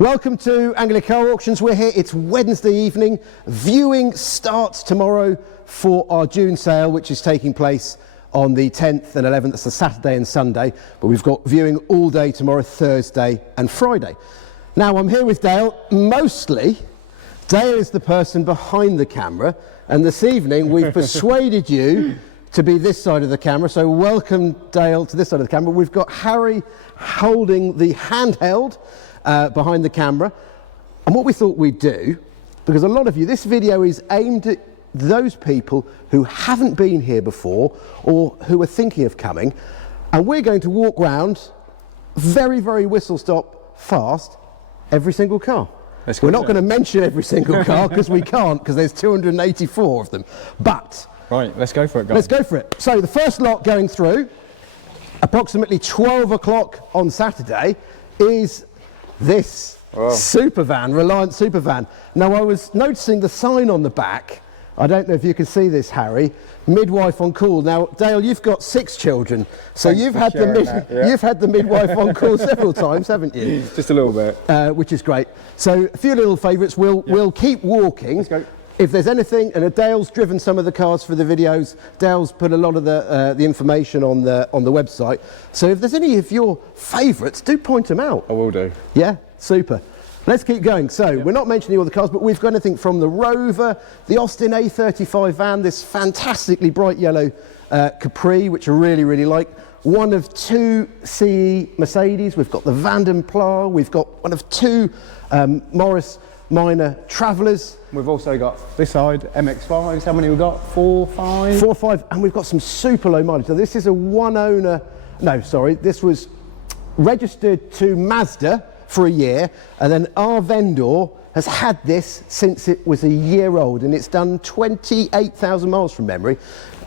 Welcome to Anglia Car Auctions. We're here, it's Wednesday evening. Viewing starts tomorrow for our June sale, which is taking place on the 10th and 11th. That's the Saturday and Sunday, but we've got viewing all day tomorrow, Thursday and Friday. Now I'm here with Dale. Mostly, Dale is the person behind the camera, and this evening we've persuaded you to be this side of the camera, so welcome Dale to this side of the camera. We've got Harry holding the handheld behind the camera, and what we thought we'd do, because a lot of you, this video is aimed at those people who haven't been here before or who are thinking of coming, and we're going to walk round very, very whistle stop fast every single car. We're not going to mention every single car because we can't, because there's 284 of them, but right, let's go for it, guys. Let's go for it. So the first lot going through approximately 12 o'clock on Saturday is this super van, Reliant super van. Now I was noticing the sign on the back. I don't know if you can see this, Harry. Midwife on call. Now Dale, you've got 6 children, so you've had the midwife on call several times, haven't you? Just a little bit, which is great. So a few little favourites. We'll keep walking. Let's go. If there's anything, and Dale's driven some of the cars for the videos, Dale's put a lot of the information on the website. So if there's any of your favourites, do point them out. I will do. Yeah, super. Let's keep going. So we're not mentioning all the cars, but we've got anything from the Rover, the Austin A35 van, this fantastically bright yellow Capri, which I really, really like. One of 2 CE Mercedes. We've got the Vanden Pla. We've got one of 2 Morris Minor Travellers. We've also got this side, MX-5s. How many we've got? 4, 5? 4, 5, and we've got some super low mileage. Now this is a one owner, no, sorry, this was registered to Mazda for a year, and then our vendor has had this since it was a year old, and it's done 28,000 miles from memory.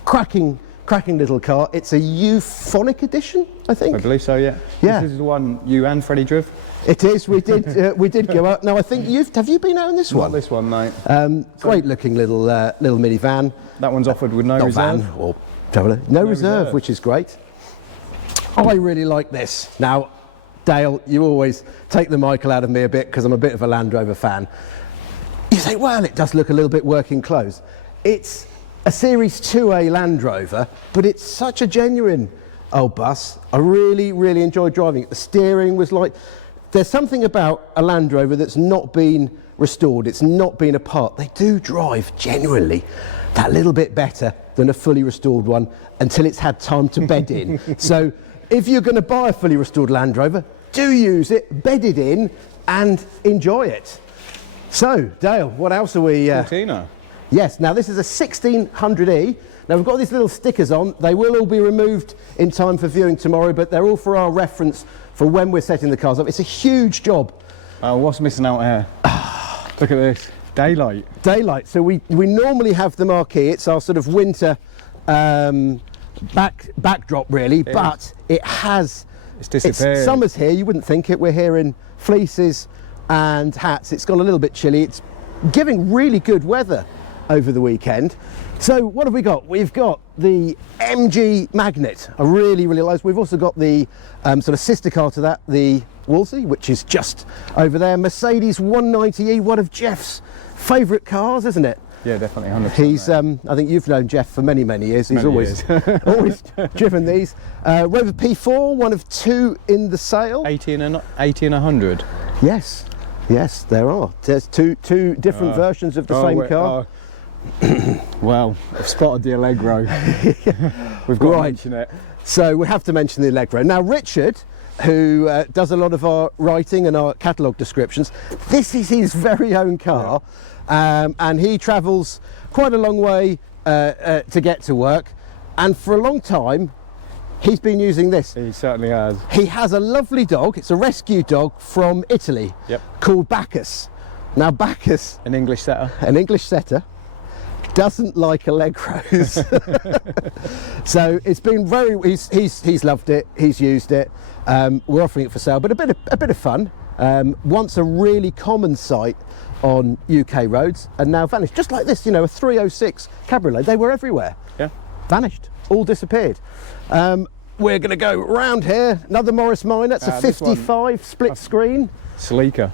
Cracking little car. It's a euphonic edition, I think. I believe so, yeah. This is the one you and Freddie drove. It is. We did go out. Now I think have you been out in this one? Not this one, mate. Great looking little minivan. That one's offered with no reserve. Van or traveller. No reserve, which is great. I really like this. Now, Dale, you always take the Michael out of me a bit because I'm a bit of a Land Rover fan. You say, well, it does look a little bit working clothes. It's a Series 2A Land Rover, but it's such a genuine old bus. I really, really enjoyed driving it. The steering was like, there's something about a Land Rover that's not been restored, it's not been apart. They do drive genuinely that little bit better than a fully restored one until it's had time to bed in. So if you're going to buy a fully restored Land Rover, do use it, bed it in and enjoy it. So Dale, what else are we... Cortina. Yes, now this is a 1600E. Now we've got these little stickers on. They will all be removed in time for viewing tomorrow, but they're all for our reference for when we're setting the cars up. It's a huge job. What's missing out here? Look at this. Daylight. Daylight. So we normally have the marquee. It's our sort of winter backdrop really, but it's disappeared. Summer's here. You wouldn't think it. We're here in fleeces and hats. It's got a little bit chilly. It's giving really good weather over the weekend. So what have we got? We've got the MG Magnet. I really, really like. We've also got the sort of sister car to that, the Wolsey, which is just over there. Mercedes 190E, one of Jeff's favourite cars, isn't it? Yeah, definitely, 100%. He's, I think you've known Jeff for many, many years. He's always driven these. Rover P4, one of 2 in the sale. 80 and 100. Yes, yes, there are. There's two different versions of the same car. Well, I've spotted the Allegro. We've got to mention it. So we have to mention the Allegro. Now Richard, who does a lot of our writing and our catalogue descriptions, this is his very own car, and he travels quite a long way to get to work, and for a long time he's been using this. He certainly has. He has a lovely dog. It's a rescue dog from Italy called Bacchus. Now Bacchus, an English setter, doesn't like Allegros. So it's been he's loved it, he's used it. We're offering it for sale, but a bit of fun. Once a really common sight on UK roads and now vanished, just like this, you know, a 306 cabriolet. They were everywhere. Yeah, vanished, all disappeared. We're going to go round here. Another Morris Minor. It's a 55 split screen. Sleeker.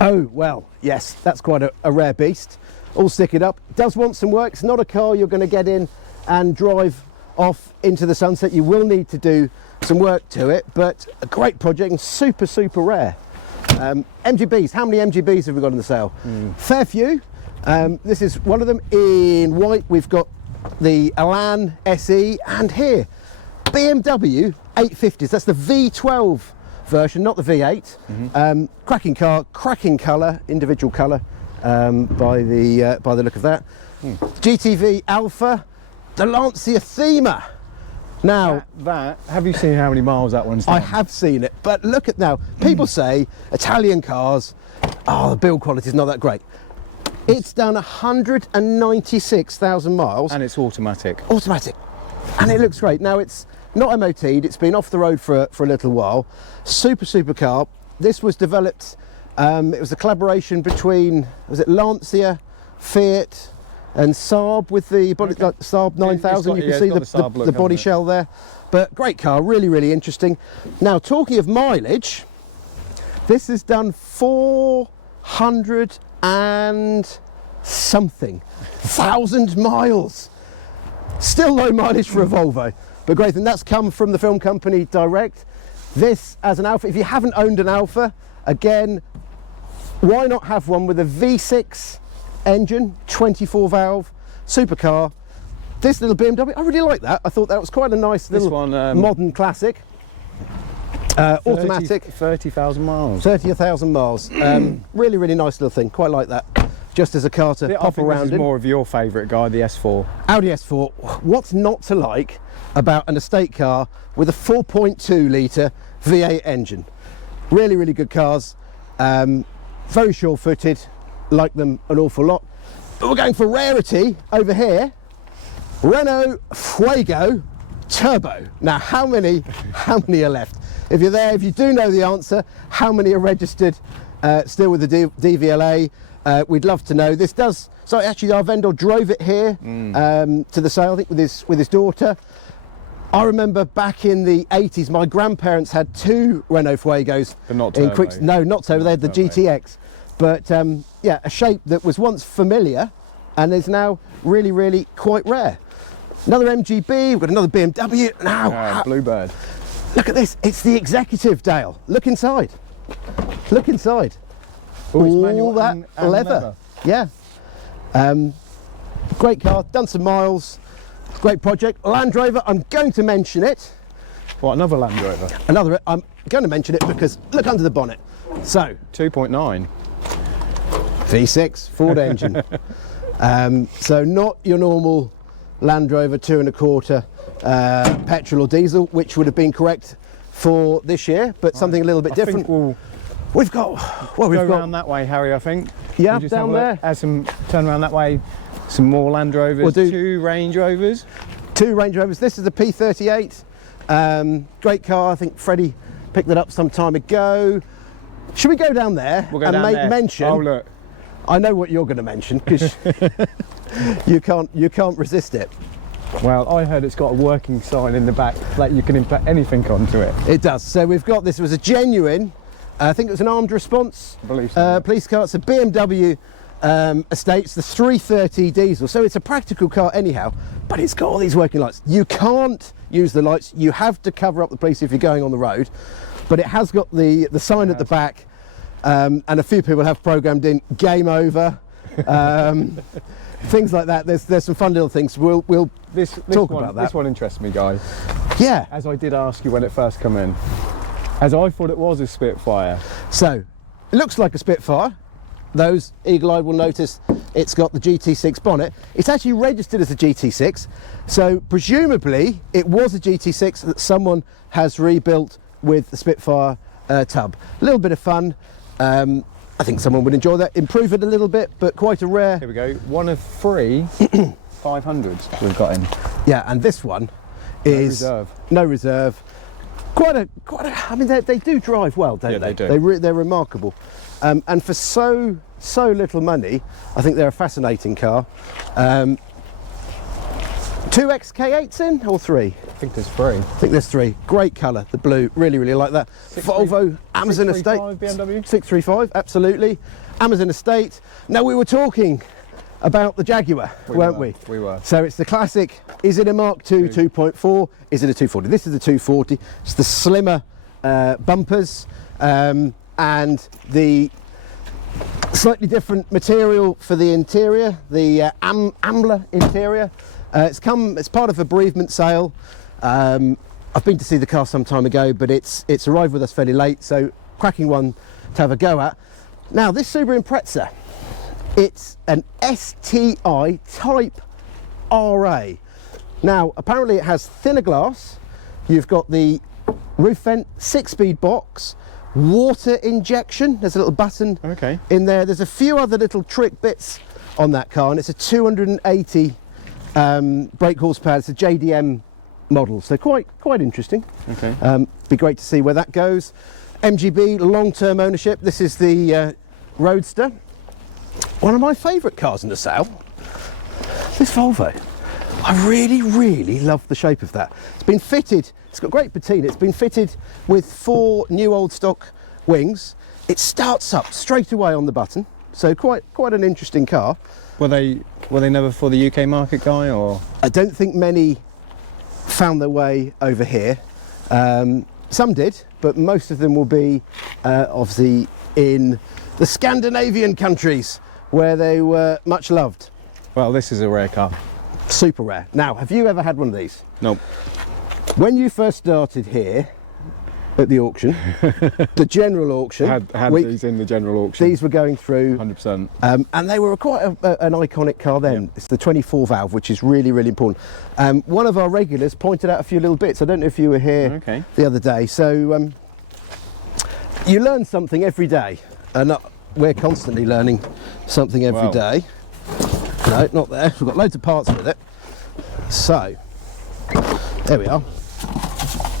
Oh, well, yes, that's quite a rare beast. All stickered up. Does want some work. It's not a car you're going to get in and drive off into the sunset. You will need to do some work to it, but a great project and super, super rare. MGBs, how many MGBs have we got in the sale? Fair few. This is one of them in white. We've got the Elan SE, and here, BMW 850s. That's the V12 version, not the V8. Cracking car, cracking colour, individual colour by the look of that. GTV Alpha, the Lancia Thema. Now, have you seen how many miles that one's done? I have seen it, but look at now. People say Italian cars, oh, the build quality is not that great. It's done 196,000 miles. And it's automatic. Automatic. And it looks great. Now, it's not MOT'd, it's been off the road for a little while. Super, super car. This was developed, it was a collaboration between, was it Lancia, Fiat, and Saab with the body, like Saab 9000. You can see the body shell there. But great car, really, really interesting. Now, talking of mileage, this has done 400 and something thousand miles. Still low mileage for a Volvo, but great. And that's come from the film company direct. This as an Alpha, if you haven't owned an Alpha, again, why not have one with a V6 engine, 24 valve, supercar. This little BMW, I really like that. I thought that was quite a nice little modern classic. Automatic. 30,000 miles. 30,000 miles. Really, really nice little thing. Quite like that. Just as a car to pop around this is in. more of your favourite guy, the S4. Audi S4. What's not to like about an estate car with a 4.2 litre V8 engine? Really, really good cars. Very sure-footed. Like them an awful lot. But we're going for rarity over here. Renault Fuego Turbo. Now, how many are left? If you're there, if you do know the answer, how many are registered still with the DVLA? We'd love to know. This does. So actually, our vendor drove it here to the sale, I think, with his daughter. I remember back in the 80s, my grandparents had two Renault Fuegos. But not turbo. No, not turbo. They had the GTX. But yeah, a shape that was once familiar and is now really, really quite rare. Another MGB, we've got another BMW. Now, Bluebird. Look at this, it's the Executive, Dale. Look inside. Look inside. Oh, it's all manual that and leather. Yeah. Great car, done some miles. Great project. Land Rover, I'm going to mention it. What, another Land Rover? Another, I'm going to mention it because look under the bonnet. So, 2.9. V6, Ford engine. So not your normal Land Rover 2.25 petrol or diesel, which would have been correct for this year, but something a little bit different. We've got, well, we've go got around that way, Harry, I think. Yeah, just down there. Turn around that way, some more Land Rovers, We'll do 2 Range Rovers. 2 Range Rovers. This is the P38. Great car. I think Freddie picked it up some time ago. Should we go down there We'll go down there. mention? Oh, look. I know what you're going to mention because you can't resist it. Well, I heard it's got a working sign in the back, like you can input anything onto it. It does. So we've got this. It was a genuine, I think it was an armed response I believe so. police car. It's a BMW estate. It's the 330 diesel. So it's a practical car anyhow, but it's got all these working lights. You can't use the lights. You have to cover up the police if you're going on the road, but it has got the sign at the back. And a few people have programmed in game over, things like that. There's some fun little things. We'll talk about that. This one interests me, guys. Yeah. As I did ask you when it first came in, as I thought it was a Spitfire. So it looks like a Spitfire. Those eagle-eyed will notice it's got the GT6 bonnet. It's actually registered as a GT6, so presumably it was a GT6 that someone has rebuilt with the Spitfire tub. A little bit of fun. I think someone would enjoy that. Improve it a little bit, but quite a rare. Here we go. One of 3 500s we've got in. Yeah, and this one is no reserve. Quite a. I mean, they do drive well, don't they? Yeah, they do. They're remarkable, and for so little money, I think they're a fascinating car. Two XK8s in or three? I think there's 3. I think there's 3. Great colour, the blue. Really, really like that. Volvo Amazon Estate. 635 BMW? 635, absolutely. Amazon Estate. Now, we were talking about the Jaguar, weren't we? We were. So it's the classic, is it a Mark II 2.4? Is it a 240? This is the 240. It's the slimmer bumpers and the slightly different material for the interior, the Ambler interior. It's part of a bereavement sale. I've been to see the car some time ago, but it's arrived with us fairly late, so cracking one to have a go at. Now, this Subaru Impreza, it's an STI Type RA. Now, apparently it has thinner glass. You've got the roof vent, 6-speed box, water injection. There's a little button in there. There's a few other little trick bits on that car, and it's a 280 brake horsepower. It's a JDM model, so quite interesting. Be great to see where that goes. MGB, long-term ownership. This is the Roadster. One of my favourite cars in the sale, this Volvo. I really love the shape of that. It's been fitted, it's got great patina, it's been fitted with 4 new old stock wings. It starts up straight away on the button, so quite an interesting car. Were they never for the UK market, Guy, or? I don't think many found their way over here. Some did, but most of them will be obviously in the Scandinavian countries where they were much loved. Well, this is a rare car. Super rare. Now, have you ever had one of these? Nope. When you first started here at the auction, the general auction, had these in the general auction. These were going through 100%. And they were quite an iconic car then. Yeah. It's the 24 valve, which is really important. One of our regulars pointed out a few little bits. I don't know if you were here the other day. So you learn something every day, and we're constantly learning something every day. No, not there. We've got loads of parts with it. So there we are.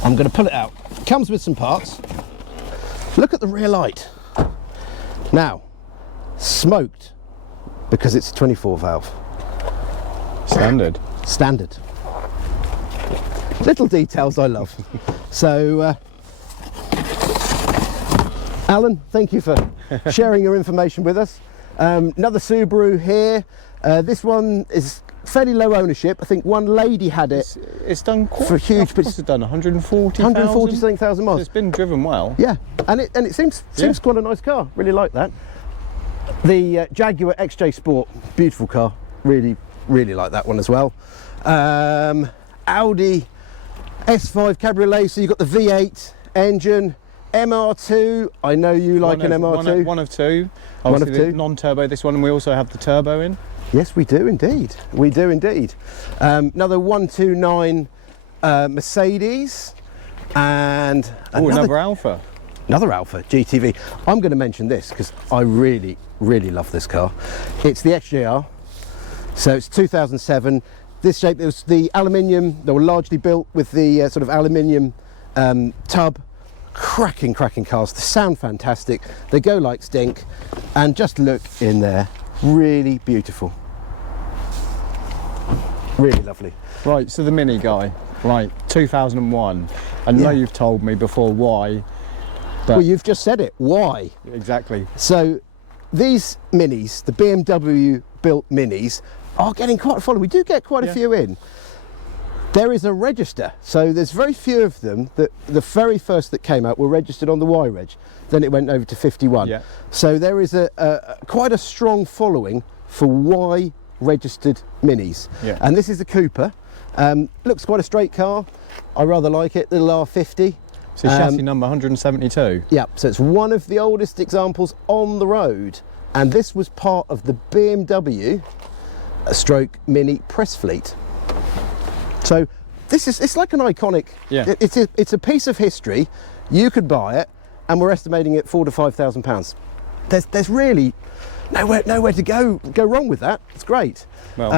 I'm going to pull it out. Comes with some parts. Look at the rear light. Now, smoked because it's a 24 valve. Standard. Little details I love. So, Alan, thank you for sharing your information with us. Another Subaru here. This one is fairly low ownership. I think one lady had it. It's done quite for huge. What's it done? 140 something thousand miles. So it's been driven well. Yeah, and it seems quite a nice car. Really like that. The Jaguar XJ Sport, beautiful car. Really like that one as well. Audi S5 Cabriolet. So you've got the V8 engine. MR2, I know you like an MR2. One of two. One of two. Non-turbo this one, and we also have the turbo in. Yes, we do indeed. We do indeed. Another 129 Mercedes, and another Alpha. Another Alpha GTV. I'm going to mention this because I really love this car. It's the XJR. So it's 2007. This shape, it was the aluminium. They were largely built with the sort of aluminium tub. Cracking cars. They sound fantastic. They go like stink, and just look in there. Really beautiful. Really lovely. Right, so the Mini, Guy. Right, 2001. I know you've told me before why. Well, you've just said it. Why? Exactly. So these Minis, the BMW built Minis, are getting quite a following. We do get quite a few in. There is a register, so there's very few of them. The very first that came out were registered on the Y-Reg, then it went over to 51. Yeah. So there is quite a strong following for Y registered Minis. Yeah. And this is the Cuppa. Looks quite a straight car. I rather like it, little R50. So chassis number 172. Yeah, so it's one of the oldest examples on the road, and this was part of the BMW stroke Mini press fleet. So it's like an iconic. Yeah. It's a piece of history. You could buy it, and we're estimating it £4,000 to £5,000. There's really nowhere to go wrong with that. It's great. Well,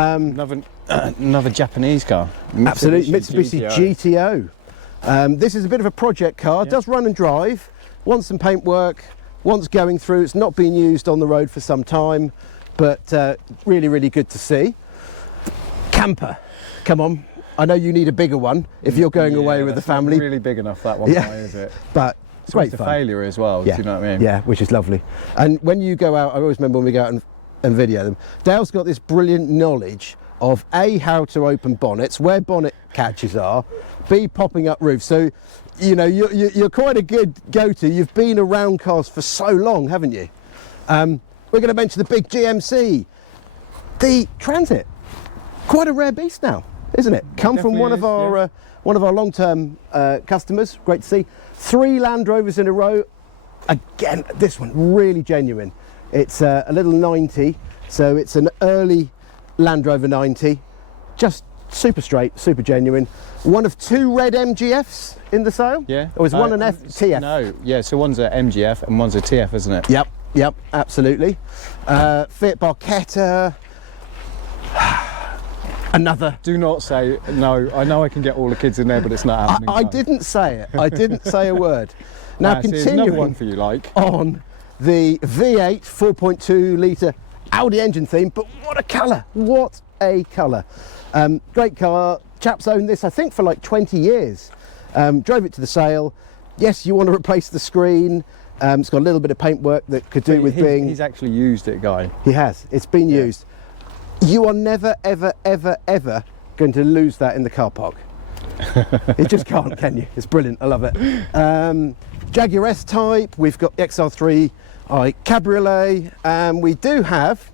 another Japanese car. Absolutely, Mitsubishi GTO. This is a bit of a project car. It does run and drive. Wants some paint work. Wants going through. It's not been used on the road for some time, but really good to see. Camper come on. I know you need a bigger one if you're going away with the family. Not really big enough, that one, is it? But It's great a fun. failure as well, do you know what I mean? Yeah, which is lovely. And when you go out, I always remember when we go out and video them, Dale's got this brilliant knowledge of A, how to open bonnets, where bonnet catches are, B, popping up roofs. So, you know, you're quite a good go-to. You've been around cars for so long, haven't you? We're going to mention the big GMC, the Transit. Quite a rare beast now, isn't it? Come from one of our long-term customers. Great to see. 3 Land Rovers in a row. Again, this one really genuine. It's a little 90, so it's an early Land Rover 90. Just super straight, super genuine. One of 2 red MGFs in the sale. Yeah. Or is one an TF? No. Yeah. So one's a MGF and one's a TF, isn't it? Yep. Absolutely. Fiat Barchetta. Another. Do not say no. I know I can get all the kids in there, but it's not happening. I didn't say it. I didn't say a word. Now continuing another one for you, like on the V8 4.2 litre Audi engine theme, but what a colour! What a colour! Great car. Chaps owned this, I think, for like 20 years. Drove it to the sale. Yes, you want to replace the screen. It's got a little bit of paintwork that could do with being. He's actually used it, guy. He has. It's been used. You are never, ever, ever, ever going to lose that in the car park. You just can't, can you? It's brilliant. I love it. Jaguar S-Type. We've got XR3i Cabriolet, and we do have.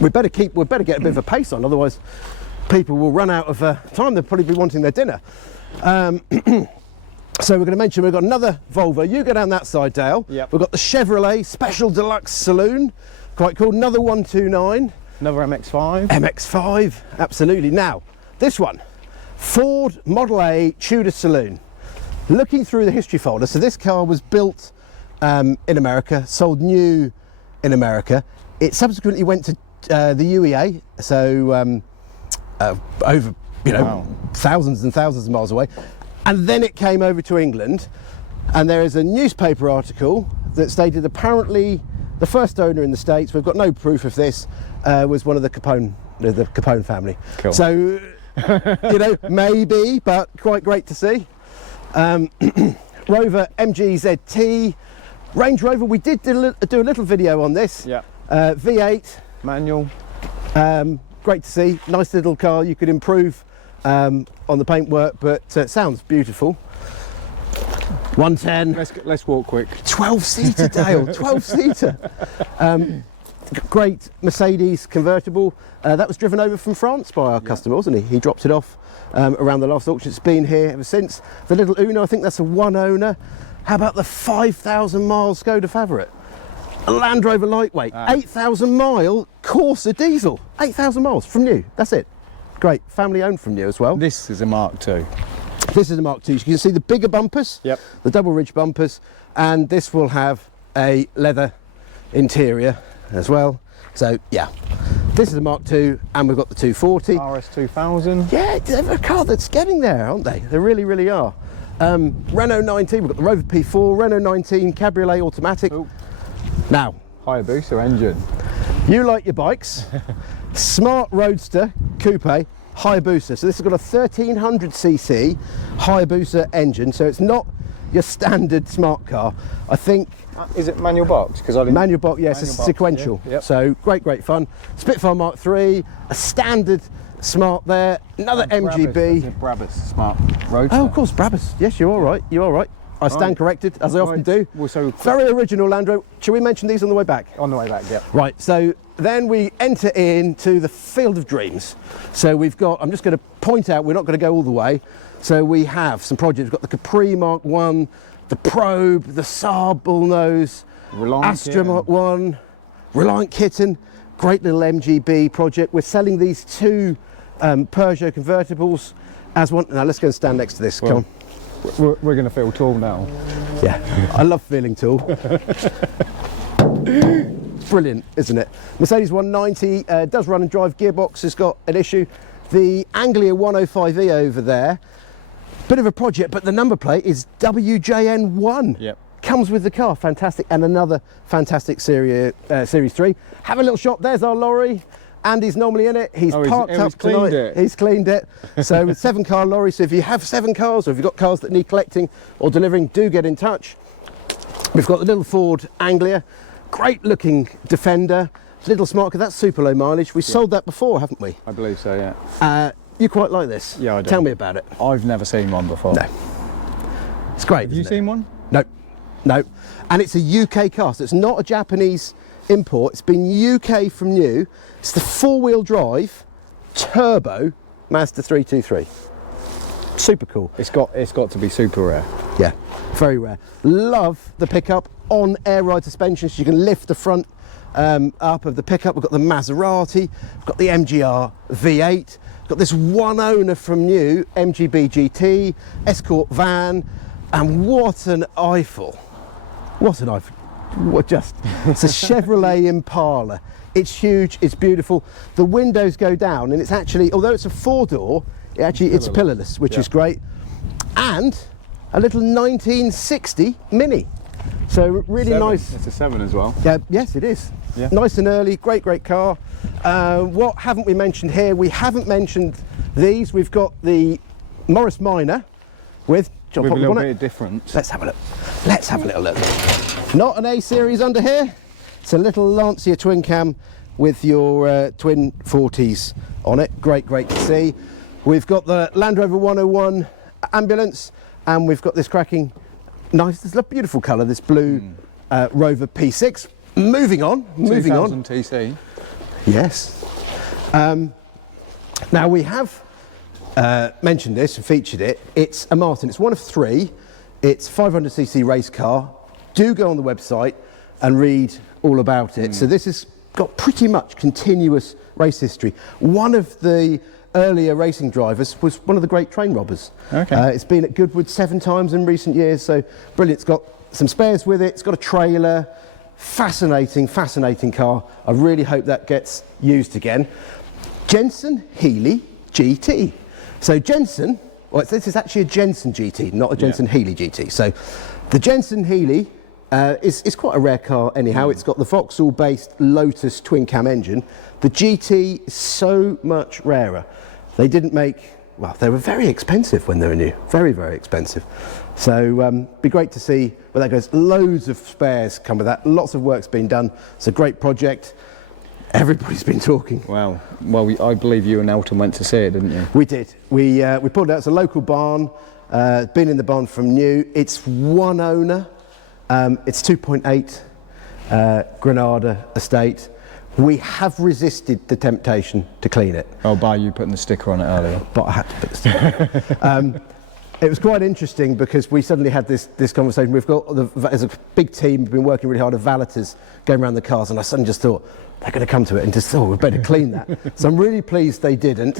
We better get a bit of a pace on, otherwise people will run out of time. They'll probably be wanting their dinner. So we're going to mention we've got another Volvo. You go down that side, Dale. Yep. We've got the Chevrolet Special Deluxe Saloon. Quite cool. Another 129. Another MX-5. MX-5, absolutely. Now, this one, Ford Model A Tudor Saloon. Looking through the history folder, so this car was built in America, sold new in America. It subsequently went to the UEA, so over, thousands and thousands of miles away. And then it came over to England, and there is a newspaper article that stated apparently the first owner in the States, we've got no proof of this, was one of the Capone family. Cool. So, maybe, but quite great to see. Rover MG-ZT, Range Rover, we did do a little video on this. Yeah. V8. Manual. Great to see, nice little car. You could improve on the paintwork, but it sounds beautiful. 110. Let's walk quick. 12-seater, Dale, 12-seater. Great Mercedes convertible. That was driven over from France by our customer, wasn't he? He dropped it off around the last auction. It's been here ever since. The little Uno, I think that's a one owner. How about the 5,000 mile Skoda Favourite? A Land Rover lightweight, 8,000 mile Corsa diesel. 8,000 miles from new, that's it. Great, family owned from new as well. This is a Mark II. This is a Mark II. You can see the bigger bumpers, Yep. the double ridge bumpers, and this will have a leather interior as well. So yeah, this is a Mark II, and we've got the 240. RS 2000. Yeah, they're a car that's getting there, aren't they? They really, really are. Renault 19, we've got the Rover P4, Renault 19 Cabriolet automatic. Ooh. Now, Hayabusa engine. you like your bikes. Smart Roadster Coupe Hayabusa. So this has got a 1300cc Hayabusa engine, so it's not your standard smart car. I think. Is it manual box? Because I didn't. Manual box, yes, Manual it's box, sequential. yeah. Yep. So great fun. Spitfire Mark III, a standard smart there, another MGB. Brabus Smart Roadster. Oh, of course, Brabus. Yes, you're all right. You're all right. I stand corrected, as I often do. Well, so Very original Land Rover. Shall we mention these on the way back? on the way back, yeah. Right, so then we enter into the field of dreams. So we've got, I'm just going to point out, we're not going to go all the way. So we have some projects. We've got the Capri Mark 1, the Probe, the Saab Bullnose, Astra Mark 1, Reliant Kitten, great little MGB project. We're selling these 2 Peugeot convertibles as one. Now let's go and stand next to this, come on. We're going to feel tall now. Yeah, I love feeling tall. Brilliant, isn't it? Mercedes 190 does run and drive. Gearbox has got an issue. The Anglia 105e over there, bit of a project, but the number plate is WJN1. Yep. Comes with the car, fantastic, and another fantastic Series 3. Have a little shop. There's our lorry, Andy's normally in it. He's Oh, parked he's up cleaned tonight. it. He's cleaned it. So with 7-car lorry, so if you have 7 cars or if you've got cars that need collecting or delivering, do get in touch. We've got the little Ford Anglia, great looking Defender, little smart car, that's super low mileage. We sold that before, haven't we? I believe so, yeah. You quite like this? Yeah, I do. Tell me about it. I've never seen one before. No. It's great. Have you seen one? No, no. And it's a UK car, so it's not a Japanese import. It's been UK from new. It's the 4-wheel drive turbo Mazda 323. Super cool. It's got to be super rare. Yeah, very rare. Love the pickup on air ride suspension, so you can lift the front up of the pickup. We've got the Maserati, we've got the MGR V8, got this one owner from new MGB GT, Escort van, and what an Eiffel. What an Eiffel. What just, it's a Chevrolet Impala. It's huge, it's beautiful. The windows go down and it's actually, although it's a 4-door, it's pillarless, which is great. And a little 1960 Mini. So really 7. nice. It's a 7 as well. Yeah, yes, it is. Yeah. Nice and early, great car. What haven't we mentioned here? We haven't mentioned these. We've got the Morris Minor with With a little bit of difference. Let's have a look. Let's have a little look. Not an A series under here. It's a little Lancia twin cam with your twin 40s on it. Great to see. We've got the Land Rover 101 ambulance, and we've got this cracking, nice, this beautiful colour, this blue Rover P6. Moving on. 2000 TC. Yes. Now we have mentioned this and featured it. It's a Martin. It's one of 3. It's 500cc race car. Do go on the website and read all about it. So this has got pretty much continuous race history. One of the earlier racing drivers was one of the great train robbers. Okay. It's been at Goodwood 7 times in recent years, so brilliant. It's got some spares with it. It's got a trailer. Fascinating car. I really hope that gets used again. Jensen Healey GT. So Jensen, well, this is actually a Jensen GT, not a Jensen Healey GT. So the Jensen Healey is quite a rare car anyhow. It's got the Vauxhall-based Lotus twin cam engine. The GT is so much rarer. They didn't make, well, they were very expensive when they were new. Very expensive. So be great to see where that goes. Loads of spares come with that. Lots of work's been done. It's a great project. Everybody's been talking. Wow. Well, I believe you and Elton went to see it, didn't you? We did. We pulled out. It's a local barn. Been in the barn from new. It's one owner. It's 2.8 Granada estate. We have resisted the temptation to clean it. Oh, by you putting the sticker on it earlier. But I had to put the sticker on. It was quite interesting because we suddenly had this conversation. We've got, as a big team, we've been working really hard of valeters going around the cars, and I suddenly just thought, they're going to come to it and just, we better clean that. So I'm really pleased they didn't.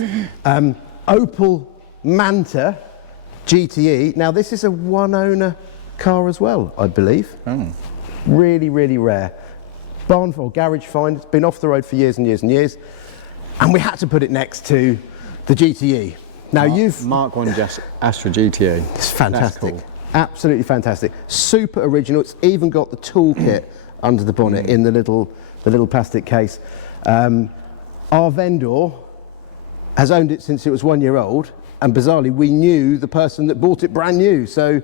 Opel Manta GTE. Now this is a one owner car as well, I believe. Oh. Really rare. Barn or garage find. It's been off the road for years and years. And we had to put it next to the GTE. Now Mark 1 Astra GTE. It's fantastic. That's cool. Absolutely fantastic. Super original. It's even got the toolkit under the bonnet in the little plastic case. Our vendor has owned it since it was 1 year old, and bizarrely we knew the person that bought it brand new. So,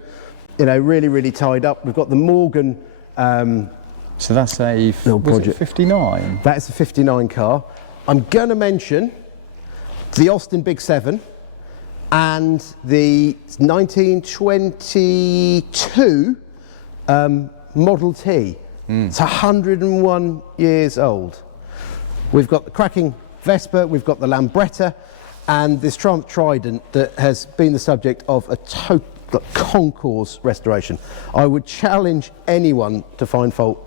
you know, really tied up. We've got the Morgan. So that's a project. 59. That is a 59 car. I'm going to mention the Austin Big 7 and the 1922 Model T. It's 101 years old. We've got the cracking Vespa, we've got the Lambretta, and this Triumph Trident that has been the subject of a total concours restoration. I would challenge anyone to find fault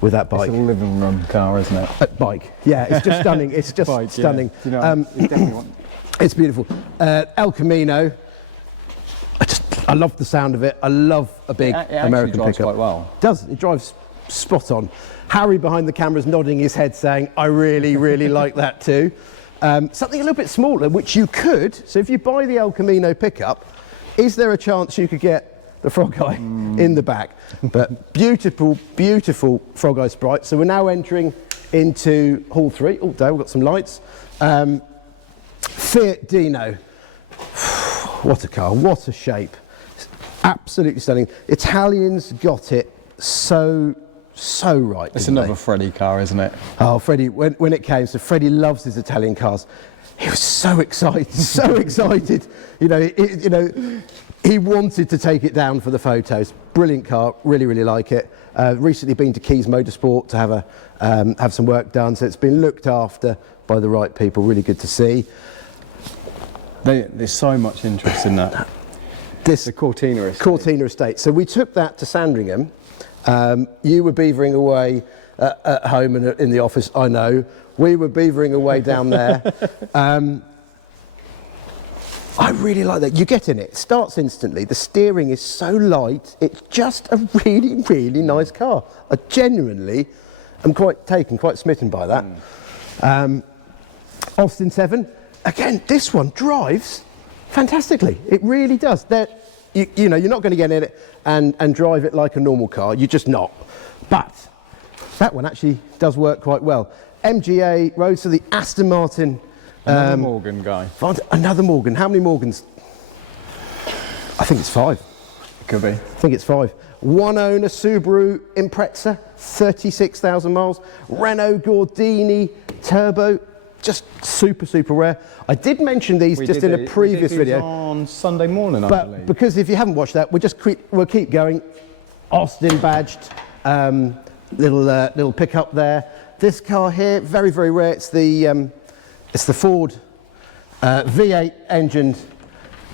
with that bike. It's a living room car, isn't it? Bike, yeah, it's just stunning. It's just Bike, stunning. Yeah. You know, it's definitely one. It's beautiful. El Camino. I love the sound of it. I love a big American drives pickup. Quite well. It drives spot on. Harry behind the camera is nodding his head saying, I really like that too. Something a little bit smaller, which you could, so if you buy the El Camino pickup, is there a chance you could get the Frog Eye in the back? But beautiful Frog Eye Sprite. So we're now entering into Hall 3. Oh, there we've got some lights. Fiat Dino. What a car, what a shape. It's absolutely stunning. Italians got it so right. It's another Freddie car, isn't it? Oh, Freddie, when it came, so Freddie loves his Italian cars. He was so excited, so excited. You know, he wanted to take it down for the photos. Brilliant car, really like it. Recently been to Keys Motorsport to have some work done, so it's been looked after by the right people. Really good to see. There's so much interest in that. The Cortina estate. Cortina estate. So we took that to Sandringham. You were beavering away at home and in the office, I know. We were beavering away down there. I really like that. You get in it, starts instantly. The steering is so light. It's just a really nice car. I genuinely am quite smitten by that. Austin 7. Again, this one drives fantastically. It really does. You know, you're not going to get in it and drive it like a normal car. You're just not. But that one actually does work quite well. MGA road, so the Aston Martin. Another Morgan guy. Another Morgan. How many Morgans? I think it's 5. It could be. I think it's 5. One owner Subaru Impreza, 36,000 miles. Renault Gordini Turbo, just super rare. I did mention these in a previous video on Sunday morning, I believe. But because if you haven't watched that, we'll keep going. Austin badged, little pickup there. This car here, very rare. It's the Ford V8 engined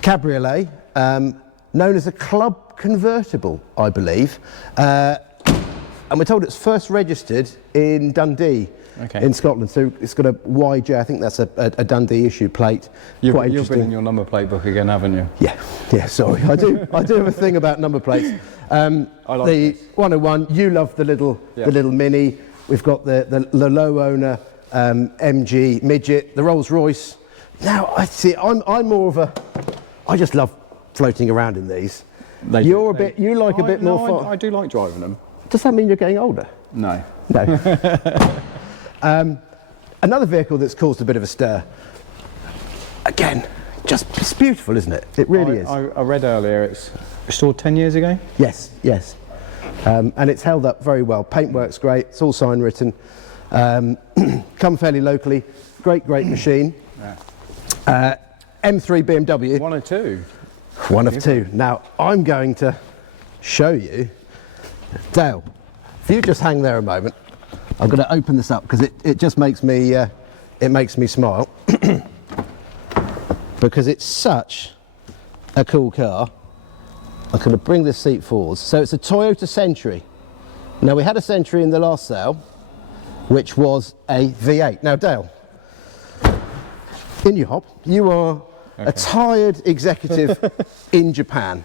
cabriolet, known as a club convertible, I believe. And we're told it's first registered in Dundee, in Scotland. So it's got a YJ, I think that's a Dundee issue plate. You've been in your number plate book again, haven't you? Yeah, sorry. I do have a thing about number plates. I like the this. 101, you love the little Mini. We've got the low owner MG midget, the Rolls Royce. Now I see. I'm more of a. I just love floating around in these. You like a bit more. I do like driving them. Does that mean you're getting older? No. Another vehicle that's caused a bit of a stir. Again, it's beautiful, isn't it? It really is. I read earlier it's restored 10 years ago. Yes. And it's held up very well. Paintwork's great. It's all sign written. Come fairly locally. Great machine. Yeah. M3 BMW. One or two. One of two. Now I'm going to show you. Dale, if you just hang there a moment, I'm going to open this up because it just makes me smile because it's such a cool car. I'm going to bring this seat forwards. So it's a Toyota Century. Now we had a Century in the last sale, which was a V8. Now Dale, in your hop, you are a tired executive in Japan.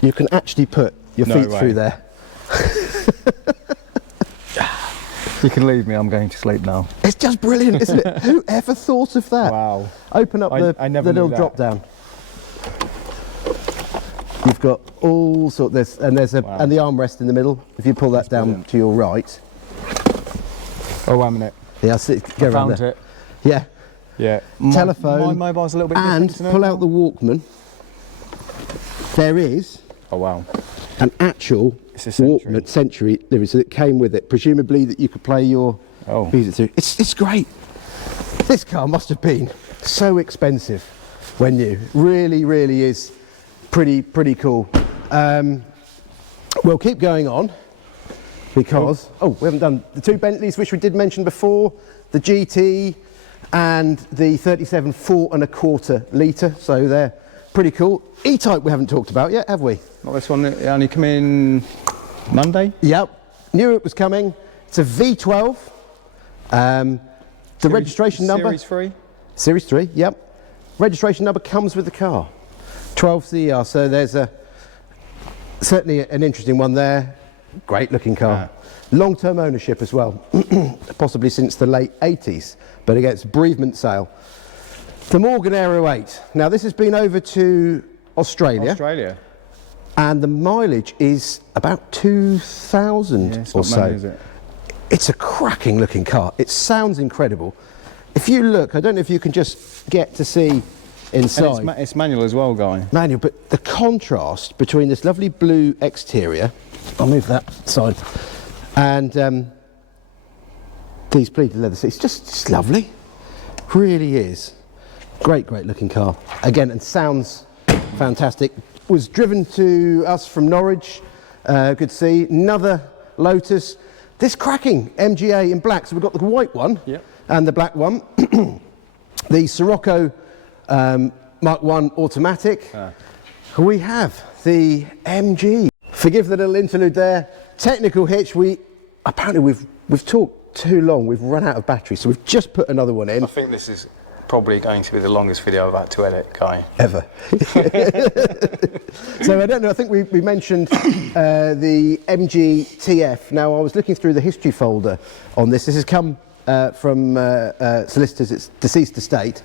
You can actually put your feet through there. You can leave me, I'm going to sleep now. It's just brilliant, isn't it? Who ever thought of that? Wow. Open up the little drop down. You've got all sorts, and the armrest in the middle. If you pull that down to your right. Oh, 1 minute. Yeah, go around there. Found it. Yeah. Yeah. Telephone. My mobile's a little bit and different. pull out the Walkman. There is. Oh wow. An actual Walkman Century that came with it, presumably that you could play your music through. It's great. This car must have been so expensive when new. Really is pretty cool. We'll keep going on because we haven't done the two Bentleys which we did mention before, the GT and the 37 4.25 litre. So they're pretty cool. E-Type we haven't talked about yet, have we? Not this one. It only come in Monday. Yep, knew it was coming. It's a V12. The registration number. Series 3. Series 3. Yep. Registration number comes with the car. 12 CER. So there's certainly an interesting one there. Great looking car. Long-term ownership as well, possibly since the late 80s. But again, it's a bereavement sale. The Morgan Aero 8. Now this has been over to Australia. and the mileage is about 2,000 it's or not so. many, is it? It's a cracking looking car. It sounds incredible. If you look, I don't know if you can just get to see inside. And it's manual as well, Guy. Manual, but the contrast between this lovely blue exterior, I'll move that side, and these pleated leather seats, just lovely. Really is. Great looking car. Again, and sounds fantastic. Was driven to us from Norwich. Good to see. Another Lotus. This cracking MGA in black. So we've got the white one and the black one. The Sirocco Mark 1 automatic. We have the MG. Forgive the little interlude there. Technical hitch. Apparently we've talked too long. We've run out of battery, so we've just put another one in. I think this is probably going to be the longest video I've had to edit, Guy. Ever. So I don't know, I think we mentioned the MG TF. Now I was looking through the history folder on this. This has come from solicitors, it's deceased estate.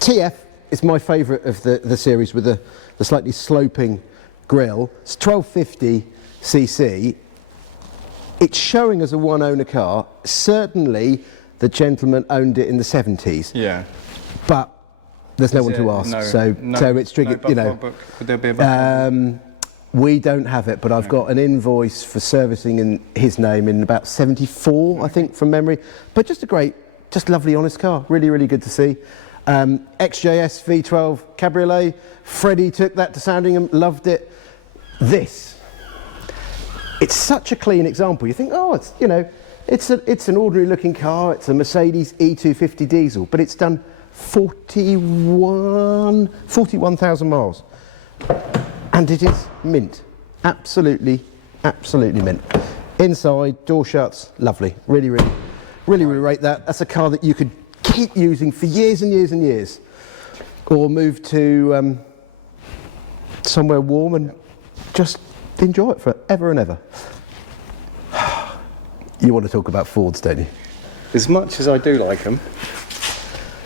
TF is my favourite of the series with the slightly sloping grille. It's 1250cc. It's showing as a one owner car. Certainly the gentleman owned it in the 70s. Yeah. But there's no one to ask, so it's tricky. No, book. Would there be a book? We don't have it, but I've got an invoice for servicing in his name in about 74, I think, from memory. But just just lovely, honest car. Really good to see. XJS V12 Cabriolet. Freddie took that to Sandringham, loved it. It's such a clean example. You think, oh, it's an ordinary looking car. It's a Mercedes E250 diesel, but it's done 41,000 miles, and it is mint. Absolutely mint. Inside, door shuts, lovely. Really rate that. That's a car that you could keep using for years and years, or move to somewhere warm and just enjoy it forever and ever. You want to talk about Fords, don't you? As much as I do like them.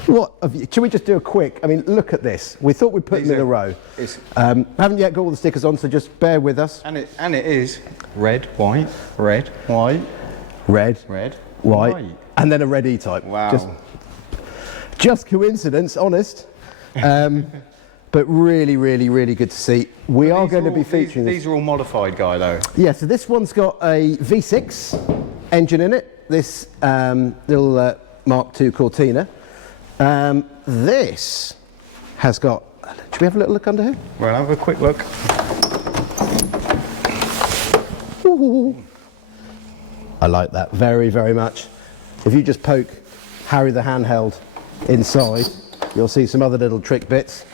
Should we just do a quick? I mean, look at this. We thought we'd put them in a row. Haven't yet got all the stickers on, so just bear with us. And it is red, white, red, white, red, white, and then a red E-Type. Wow. Just coincidence, honest. But really good to see. We are going to be featuring this. These are all modified, Guy, though. Yeah, so this one's got a V6 engine in it. This little Mark II Cortina. This has got, should we have a little look under here? Well, have a quick look. Ooh. I like that very much. If you just poke Harry the handheld inside, you'll see some other little trick bits.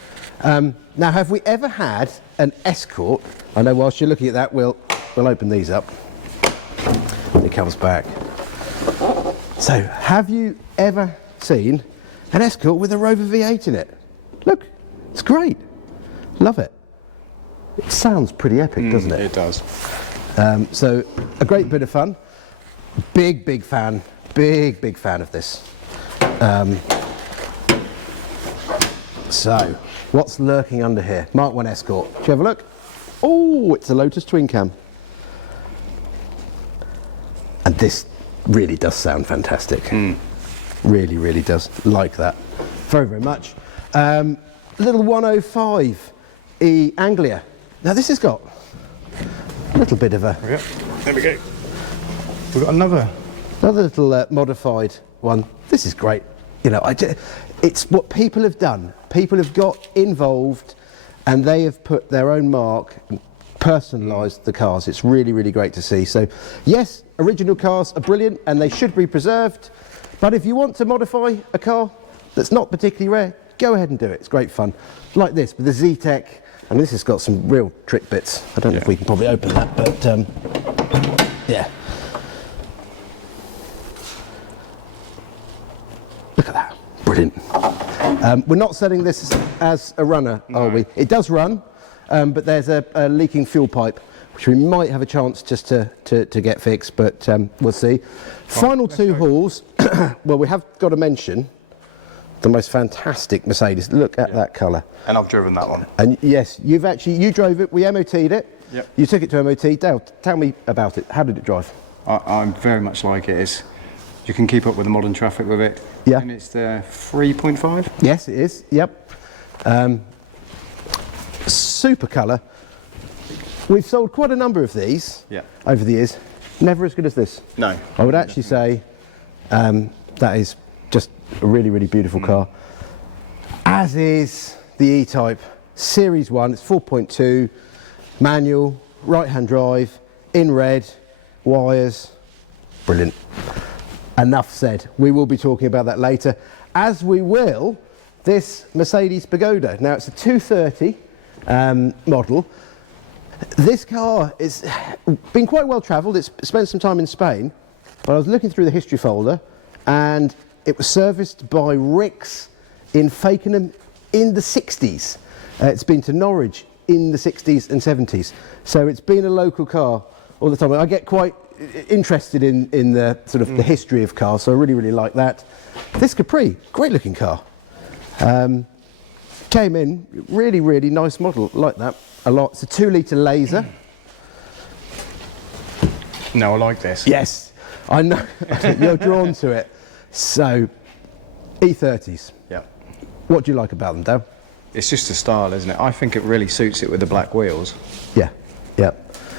Now, have we ever had an Escort? I know whilst you're looking at that, we'll open these up. It comes back. So, have you ever seen an Escort with a Rover V8 in it? Look, it's great. Love it. It sounds pretty epic, doesn't it? It does. So, a great bit of fun. Big fan of this. So, what's lurking under here? Mark 1 Escort. Should you have a look? Oh, it's a Lotus twin cam. And this really does sound fantastic. Really does. Like that. Very much. Little 105 E Anglia. Now this has got a little bit of a... There we go. We've got another little modified one. This is great. It's what people have done. People have got involved and they have put their own mark and personalised the cars. It's really great to see. So yes, original cars are brilliant and they should be preserved, but if you want to modify a car that's not particularly rare, go ahead and do it. It's great fun. Like this with the Z-Tech, and this has got some real trick bits. I don't know if we can probably open that, but yeah. Look at that. Brilliant. We're not selling this as a runner, are we? It does run, but there's a leaking fuel pipe, which we might have a chance just to get fixed, but we'll see. Final two hauls. Well, we have got to mention the most fantastic Mercedes. Look at that colour. And I've driven that one. And yes, you drove it. We MOT'd it. Yep. You took it to MOT. Dale, tell me about it. How did it drive? I very much like it. You can keep up with the modern traffic with it. Yeah. And it's the 3.5. Yes, it is. Yep. Super colour. We've sold quite a number of these over the years. Never as good as this. No. I would actually say that is just a really, really beautiful car. As is the E-Type Series 1. It's 4.2, manual, right-hand drive, in red, wires. Brilliant. Enough said. We will be talking about that later, as we will this Mercedes Pagoda. Now, it's a 230 model. This car has been quite well travelled. It's spent some time in Spain, but I was looking through the history folder and it was serviced by Ricks in Fakenham in the 60s. It's been to Norwich in the 60s and 70s. So it's been a local car all the time. I get quite interested in the sort of the history of cars, so I really, really like that. This Capri, great looking car. Came in, really, really nice model, like that a lot. It's a 2-litre laser. No, I like this. Yes, I know, you're drawn to it. So, E30s. Yeah. What do you like about them, Dale? It's just a style, isn't it? I think it really suits it with the black wheels. Yeah, yeah.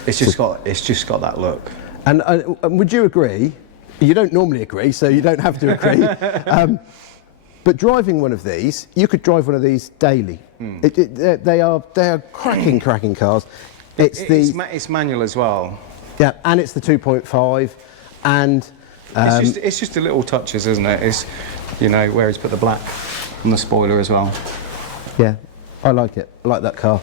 It's just got that look. And would you agree? You don't normally agree, so you don't have to agree. But driving one of these, you could drive one of these daily. They are cracking cars. It's manual as well. Yeah, and it's the 2.5, and it's just the little touches, isn't it? It's, you know, where he's put the black on the spoiler as well. Yeah, I like it. I like that car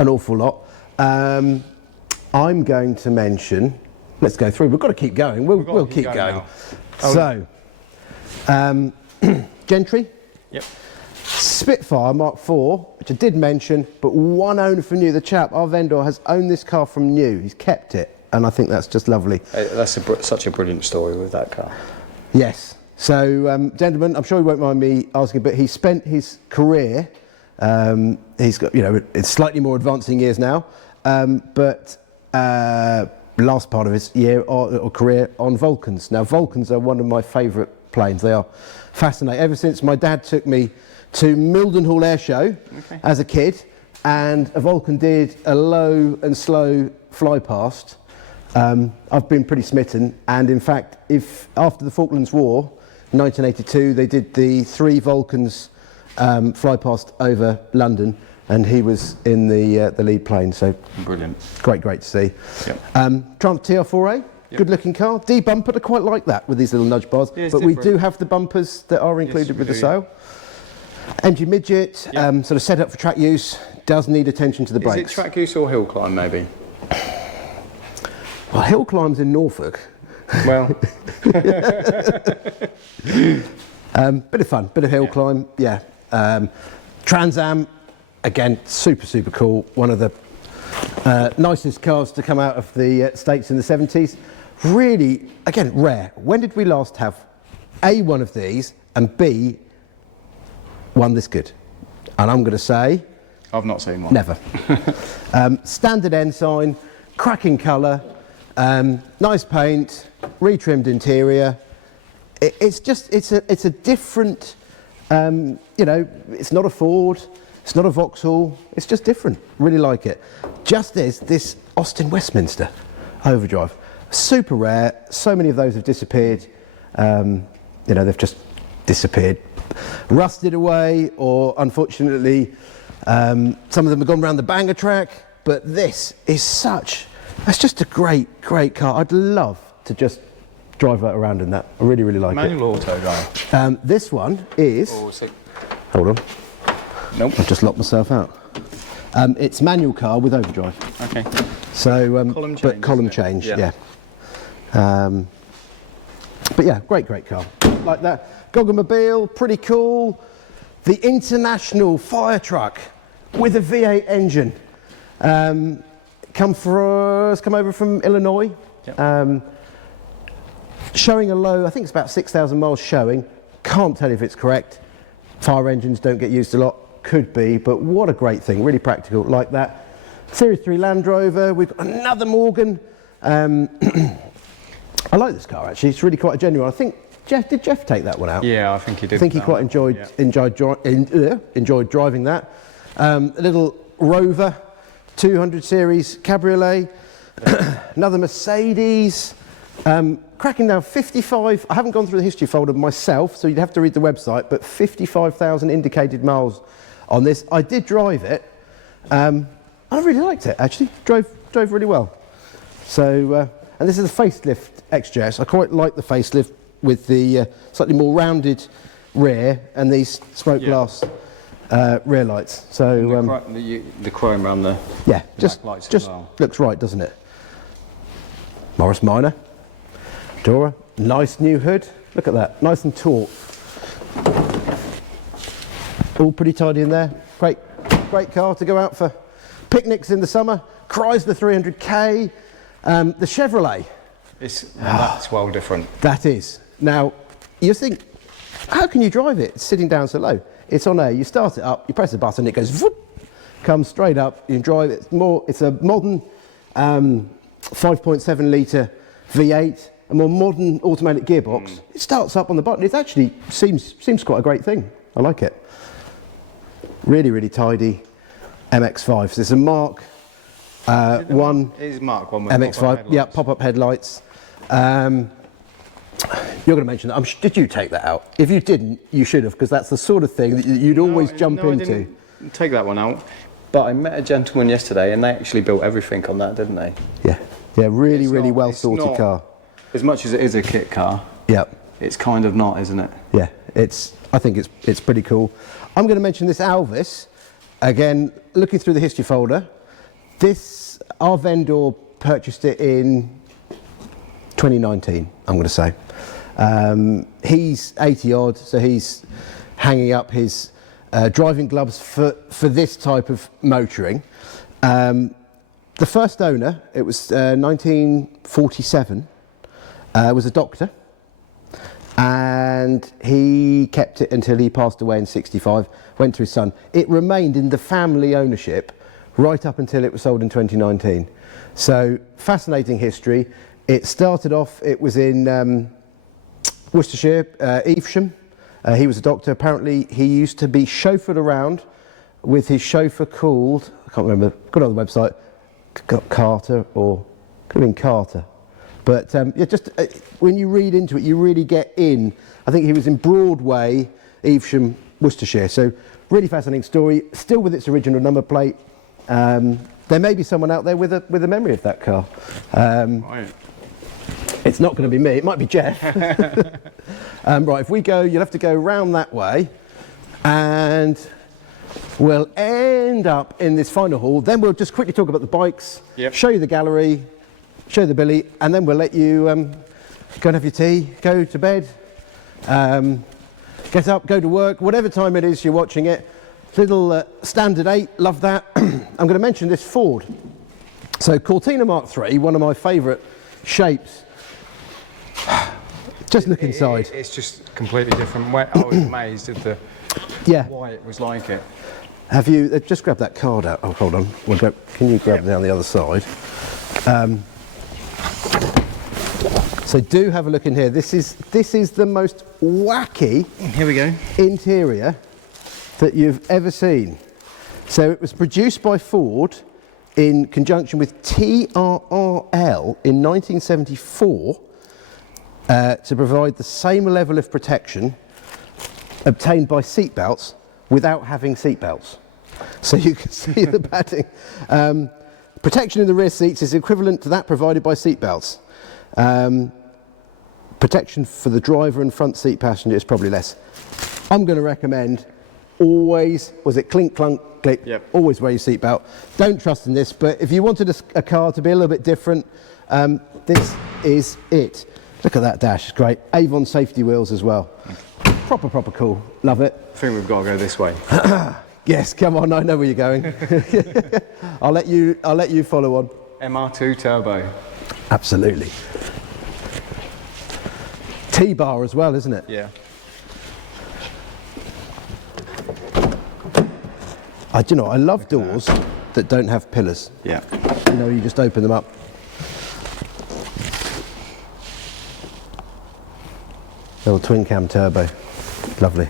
an awful lot. I'm going to mention. Let's go through. We've got to keep going. We'll keep going. So, Gentry. Yep. Spitfire Mark IV, which I did mention, but one owner from new. The chap, our vendor, has owned this car from new. He's kept it, and I think that's just lovely. That's such a brilliant story with that car. Yes. So, gentlemen, I'm sure you won't mind me asking, but he spent his career. He's got, you know, it's slightly more advancing years now, but last part of his year or career on Vulcans. Now, Vulcans are one of my favourite planes. They are fascinating. Ever since my dad took me to Mildenhall Air Show as a kid, and a Vulcan did a low and slow fly past, I've been pretty smitten. And in fact, if after the Falklands War, 1982, they did the 3 Vulcans fly past over London, and he was in the lead plane. So brilliant, great to see. Yep. Triumph TR4A. Yep. Good looking car, D-bumpered. I quite like that with these little nudge bars, yeah, but different. we do have the bumpers that are included with the sale. MG midget, Yep. sort of set up for track use, does need attention to the brakes. Is it track use or hill climb maybe? Well, hill climbs in Norfolk. Well, bit of fun, bit of hill climb, yeah. Trans Am, again, super cool. One of the nicest cars to come out of the States in the 70s. Really, again, rare. When did we last have A, one of these, and B, one this good? And I'm going to say... I've not seen one. Never. Standard ensign, cracking colour, nice paint, retrimmed interior. It's a different, you know, it's not a Ford, it's not a Vauxhall, it's just different. Really like it. Just as this Austin Westminster overdrive. Super rare, so many of those have disappeared. You know, they've just disappeared. Rusted away, or unfortunately, some of them have gone around the banger track, but this is that's just a great car. I'd love to just drive that around in that. I really like Manual it. auto guy. This one is... Hold on. Nope. I've just locked myself out. It's manual car with overdrive. Okay. So, Column change, but column isn't it? change, Yeah. But yeah, great car. Like that. Gogglebmobile, pretty cool. The International Fire Truck with a V8 engine. Come over from Illinois. Yep. Showing a low, I think it's about 6,000 miles showing. Can't tell if it's correct. Fire engines don't get used a lot. Could be, but what a great thing. Really practical, like that. Series 3 Land Rover. We've got another Morgan. I like this car actually. It's really quite a genuine. I think did Jeff take that one out? Yeah, I think he did. I think he quite enjoyed driving that. A little Rover 200 series cabriolet. Another Mercedes. Cracking down 55. I haven't gone through the history folder myself, so you'd have to read the website. But 55,000 indicated miles on this. I did drive it. I really liked it actually. Drove really well. So, and this is a facelift XJS. I quite like the facelift with the slightly more rounded rear and these smoke glass rear lights. So the chrome around the just well. looks right, doesn't it? Morris Minor, Dora, nice new hood. Look at that, nice and taut. All pretty tidy in there. Great car to go out for picnics in the summer. Chrysler 300k. The Chevrolet. That's well different. That is. Now, you think, how can you drive it sitting down so low? It's on air. You start it up, you press the button, it goes, whoop, comes straight up. You can drive it. It's a modern 5.7 litre V8, a more modern automatic gearbox. It starts up on the button. It actually seems quite a great thing. I like it. Really, really tidy MX-5. So it's a Mark 1. It is Mark 1 with MX-5. Yeah, pop-up headlights. You're going to mention that. Did you take that out? If you didn't, you should have, because that's the sort of thing that you'd always jump into. I didn't take that one out. But I met a gentleman yesterday, and they actually built everything on that, didn't they? Yeah, really well sorted car. As much as it is a kit car, it's kind of not, isn't it? Yeah, I think it's pretty cool. I'm going to mention this Alvis. Again, looking through the history folder, our vendor purchased it in 2019, I'm going to say. He's 80 odd, so he's hanging up his driving gloves for this type of motoring. The first owner, it was 1947, was a doctor, and he kept it until he passed away in 65, went to his son. It remained in the family ownership right up until it was sold in 2019. So fascinating history. It started off, it was in Worcestershire, Evesham. He was a doctor. Apparently he used to be chauffeured around with his chauffeur called, I can't remember, got on the website, Carter, or could have been Carter. But when you read into it, you really get in. I think he was in Broadway, Evesham, Worcestershire. So really fascinating story, still with its original number plate. There may be someone out there with a memory of that car. Right. It's not going to be me, it might be Jeff. Right, if we go, you'll have to go round that way, and we'll end up in this final hall. Then we'll just quickly talk about the bikes, show you the gallery, show you the Billy, and then we'll let you go and have your tea, go to bed, get up, go to work, whatever time it is you're watching it. Little Standard 8, love that. I'm going to mention this Ford. So Cortina Mark III, one of my favourite shapes. Just look inside. It's just completely different. I was amazed at why it was like it. Have you just grabbed that card out? Oh, hold on. Can you grab it down the other side? So do have a look in here. This is the most wacky interior that you've ever seen. So it was produced by Ford in conjunction with TRRL in 1974 to provide the same level of protection obtained by seatbelts without having seatbelts. So you can see the padding. Protection in the rear seats is equivalent to that provided by seatbelts. Protection for the driver and front seat passenger is probably less. I'm going to recommend always, was it clink, clunk, click, always wear your seatbelt. Don't trust in this, but if you wanted a car to be a little bit different, this is it. Look at that dash, it's great. Avon safety wheels as well. Proper cool, love it. I think we've got to go this way. Yes, come on, I know where you're going. I'll let you follow on. MR2 turbo. Absolutely. T-bar as well, isn't it? Yeah. I love doors that don't have pillars. Yeah. You know, you just open them up. Little twin cam turbo, lovely.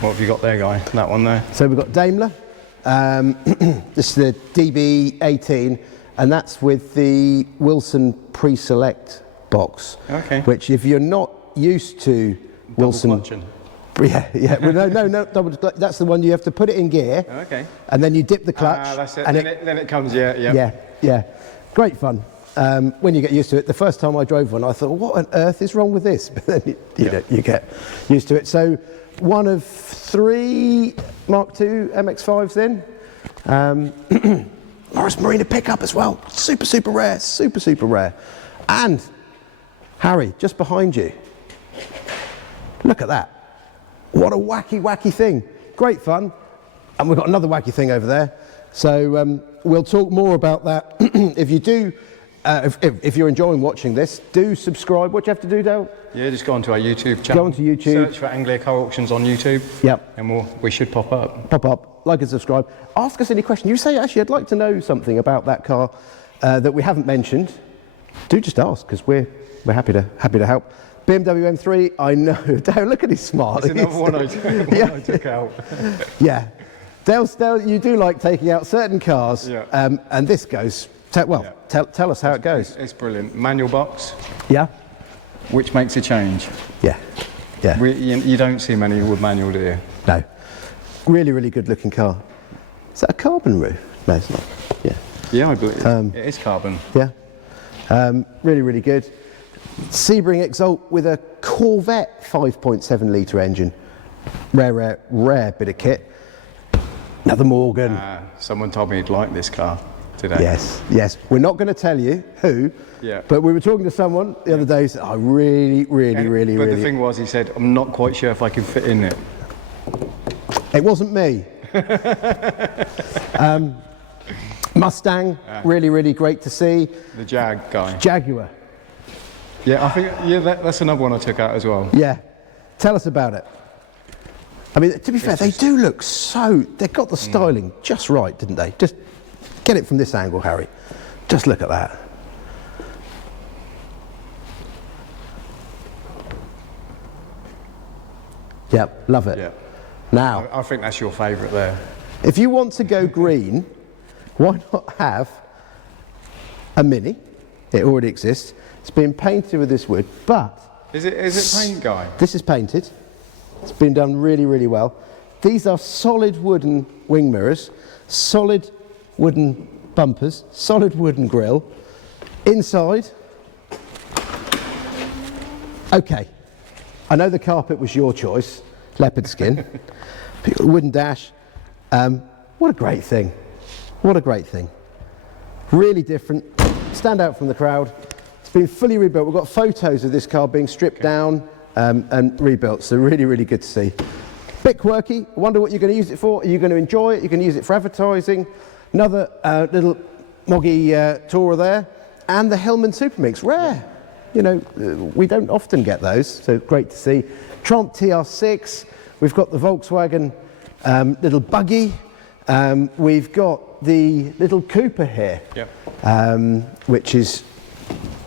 What have you got there, Guy? That one there? So we've got Daimler, this is the DB18, and that's with the Wilson pre-select box. Okay. Which if you're not used to Wilson... Clutching. Yeah. Well, no, double. That's the one you have to put it in gear. Okay. And then you dip the clutch. That's it. And Then it comes, yeah. Yeah. Great fun. When you get used to it. The first time I drove one, I thought, what on earth is wrong with this? But then you get used to it. So one of 3 Mark II MX-5s then. Morris Marina pickup as well. Super rare. Super rare. And Harry, just behind you. Look at that. What a wacky thing. Great fun. And we've got another wacky thing over there. So we'll talk more about that. If you do, if you're enjoying watching this, do subscribe. What do you have to do, Dale? Yeah, just go onto our YouTube channel. Go onto YouTube. Search for Anglia Car Auctions on YouTube. Yep. And we should pop up. Pop up, like and subscribe. Ask us any question. You say, actually, I'd like to know something about that car that we haven't mentioned. Do just ask, because we're happy to help. BMW M3, I know. Dale, look at his smile. It's another one I took out. Yeah. Dale, you do like taking out certain cars, Yeah. and this goes, tell us how it goes. It's brilliant. Manual box, Yeah? which makes a change. Yeah. You don't see many with manual, do you? No. Really good looking car. Is that a carbon roof? No, it's not. Yeah. Yeah, I believe it is carbon. Yeah. Really good. Sebring Exalt with a Corvette 5.7 litre engine. Rare bit of kit. Another Morgan. Someone told me he'd like this car today. Yes. We're not going to tell you who, but we were talking to someone the other day who said, I really. But the thing was, he said, I'm not quite sure if I can fit in it. It wasn't me. Mustang, really great to see. The Jag guy. Jaguar. Yeah, I think that's another one I took out as well. Yeah. Tell us about it. I mean, to be fair, they do look so... They've got the styling just right, didn't they? Just get it from this angle, Harry. Just look at that. Yep, love it. Yeah. Now, I think that's your favourite there. if you want to go green, why not have a Mini? It already exists. It's been painted with this wood, but... Is it paint, Guy? This is painted. It's been done really well. These are solid wooden wing mirrors, solid wooden bumpers, solid wooden grille. Inside, okay, I know the carpet was your choice, leopard skin, wooden dash. What a great thing. What a great thing. Really different, stand out from the crowd. It's been fully rebuilt. We've got photos of this car being stripped down and rebuilt, so really good to see. Bit quirky. I wonder what you're going to use it for. Are you going to enjoy it? You're going to use it for advertising. Another little moggy Tourer there, and the Hellman Supermix, rare. You know, we don't often get those, so great to see. Trump TR6. We've got the Volkswagen little buggy. We've got the little Cuppa here, which is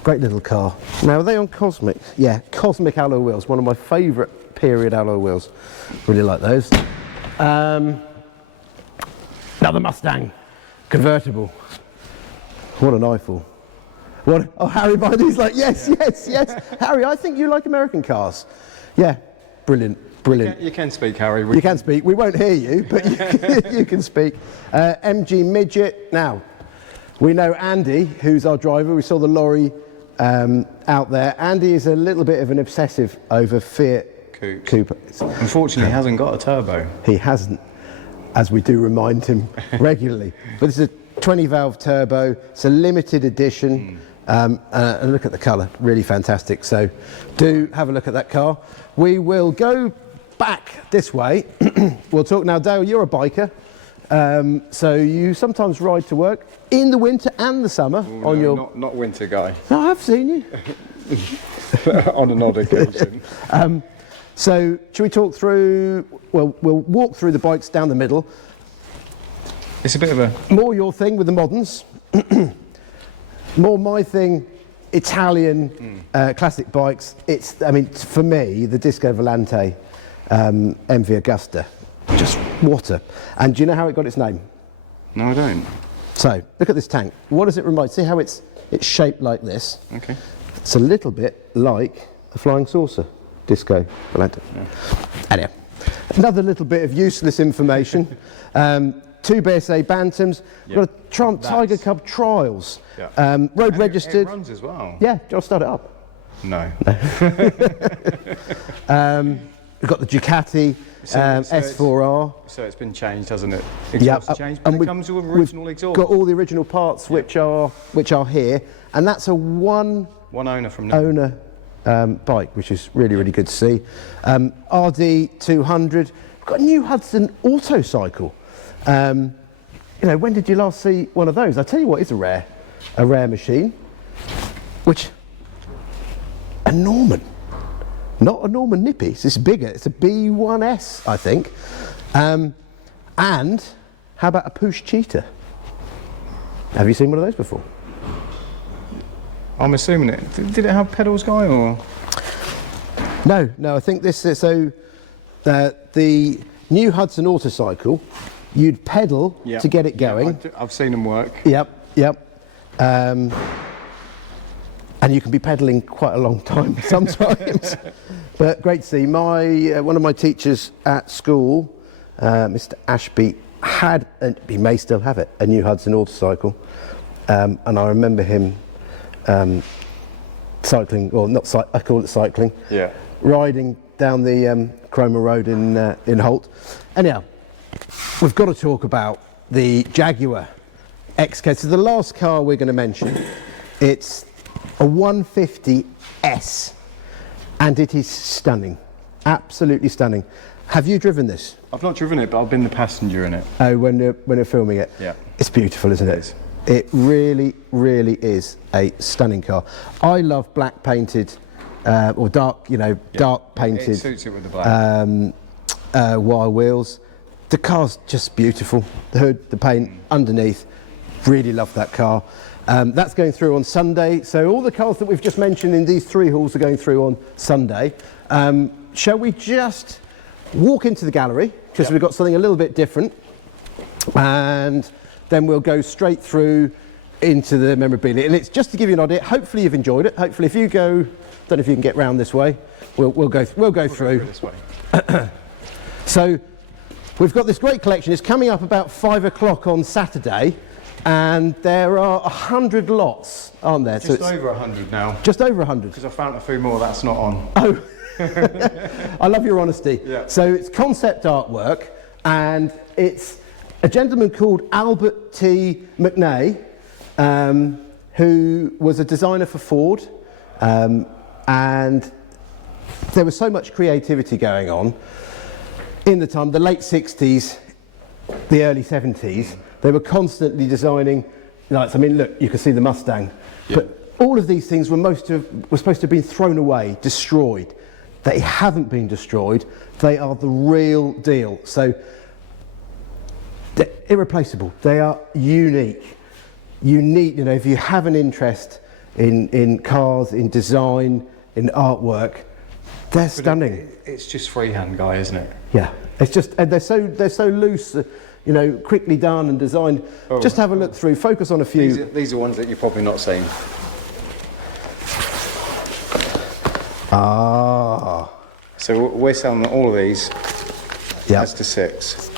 great little car. Now, are they on Cosmic? Yeah, Cosmic alloy wheels, one of my favourite period alloy wheels. Really like those. Another Mustang, convertible. What an eyeful. What? Oh, Harry by these like, yes. Harry, I think you like American cars. Yeah, brilliant. You can speak, Harry. You can speak. We won't hear you, but you can speak. MG Midget. Now, we know Andy, who's our driver. We saw the lorry out there. Andy is a little bit of an obsessive over Fiat Cooper. Unfortunately, he hasn't got a turbo. He hasn't, as we do remind him regularly. But it's a 20-valve turbo. It's a limited edition. And look at the colour, really fantastic. So do have a look at that car. We will go back this way. We'll talk now. Dale, you're a biker. So you sometimes ride to work in the winter and the summer on your... Not winter, Guy. No, I've seen you. On an odd occasion. So should we talk through, well, we'll walk through the bikes down the middle. It's a bit of a... More your thing with the moderns. More my thing, Italian classic bikes. It's, I mean, for me, the Disco Volante MV Augusta, just water. And do you know how it got its name? No, I don't. So, look at this tank. What does it remind? See how it's shaped like this? Okay. It's a little bit like a flying saucer, Disco Volante. Yeah. Anyhow, another little bit of useless information. Two BSA Bantams. We've got a Trump Tiger Cub Trials. Yeah. Road registered. It runs as well. Yeah, do you want to start it up? No. We've got the Ducati S4R. So it's been changed, hasn't it? Yeah, Exhaust changed, but it comes with original exhaust. Got all the original parts which are here, and that's a one owner from now. owner bike, which is really good to see. RD 200. We've got a new Hudson Autocycle. You know, when did you last see one of those? I tell you what, it's a rare machine. Which a Norman. Not a Norman Nippy, it's bigger, it's a B1S, I think. And how about a Push Cheetah? Have you seen one of those before? I'm assuming it. Did it have pedals, Guy, or? No, I think this is, so the new Hudson Autocycle, you'd pedal to get it going. Yeah, I've seen them work. Yep. And you can be pedalling quite a long time sometimes. But great to see. One of my teachers at school, Mr. Ashby, he may still have it, a new Hudson Autocycle. And I remember him cycling, or not, I call it cycling, riding down the Cromer Road in Holt. Anyhow, we've got to talk about the Jaguar XK. So the last car we're going to mention, it's a 150S, and it is stunning, absolutely stunning. Have you driven this? I've not driven it, but I've been the passenger in it. Oh, when they're filming it? Yeah. It's beautiful, isn't it? It is. It really is a stunning car. I love black painted, or dark, dark painted. It suits it with the black. Wire wheels. The car's just beautiful. The hood, the paint underneath. Really love that car. That's going through on Sunday. So all the cars that we've just mentioned in these three halls are going through on Sunday. Shall we just walk into the gallery, because we've got something a little bit different, and then we'll go straight through into the memorabilia. And it's just to give you an idea. Hopefully you've enjoyed it. Hopefully if you go, don't know if you can get round this way. We'll go through this way. So we've got this great collection. It's coming up about 5 o'clock on Saturday. And there are 100 lots, aren't there? Just over 100 now. Just over 100. Because I found a few more that's not on. Oh, I love your honesty. Yeah. So it's concept artwork, and it's a gentleman called Albert T. McNay, who was a designer for Ford, and there was so much creativity going on in the time, the late 60s, the early 70s. They were constantly designing lights. I mean, look, you can see the Mustang. Yeah. But all of these things were supposed to have been thrown away, destroyed. They haven't been destroyed. They are the real deal. So they're irreplaceable. They are unique. Unique, if you have an interest in cars, in design, in artwork, they're stunning. It's just freehand, Guy, isn't it? Yeah. It's just, and they're so loose. Quickly done and designed. Just have a look through, focus on a few. These are ones that you've probably not seen. So we're selling all of these as to 6.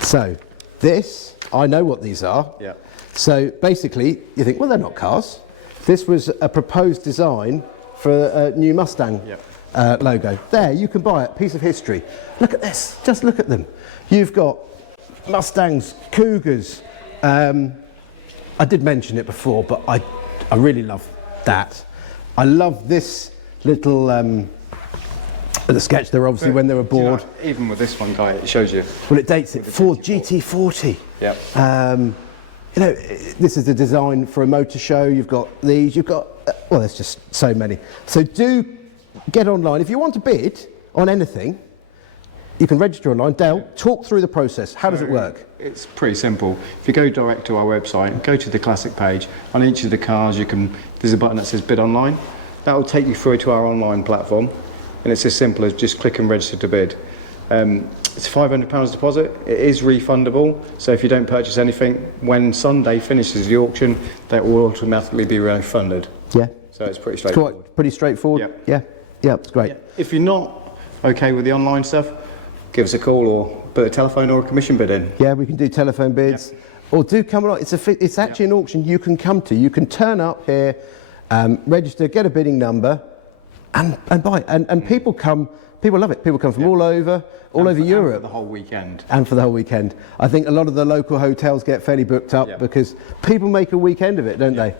So this, I know what these are. Yeah. So basically, you think, well, they're not cars. This was a proposed design for a new Mustang logo. There, you can buy it, piece of history. Look at this, just look at them. You've got Mustangs, Cougars. I did mention it before, but I really love that. I love this little the sketch there, obviously, when they were bored. Even with this one, Guy, it shows you. Well, it dates it. Ford GT40. Yeah. This is the design for a motor show. You've got these. You've got well, there's just so many. So do get online if you want to bid. on anything, you can register online. Dale, talk through the process. How does it work? It's pretty simple. If you go direct to our website, go to the classic page, on each of the cars there's a button that says bid online. That will take you through to our online platform, and it's as simple as just click and register to bid. It's £500 deposit. It is refundable, so if you don't purchase anything, when Sunday finishes the auction, that will automatically be refunded. Yeah. So it's pretty straightforward. Quite pretty straightforward. Yeah. Yeah, it's great. Yeah. If you're not okay with the online stuff, give us a call or put a telephone or a commission bid in. Yeah, we can do telephone bids, or do come along. It's actually an auction you can come to. You can turn up here, register, get a bidding number, and buy. And people come. People love it. People come from all over Europe. And for the whole weekend. And for the whole weekend. I think a lot of the local hotels get fairly booked up because people make a weekend of it, don't they?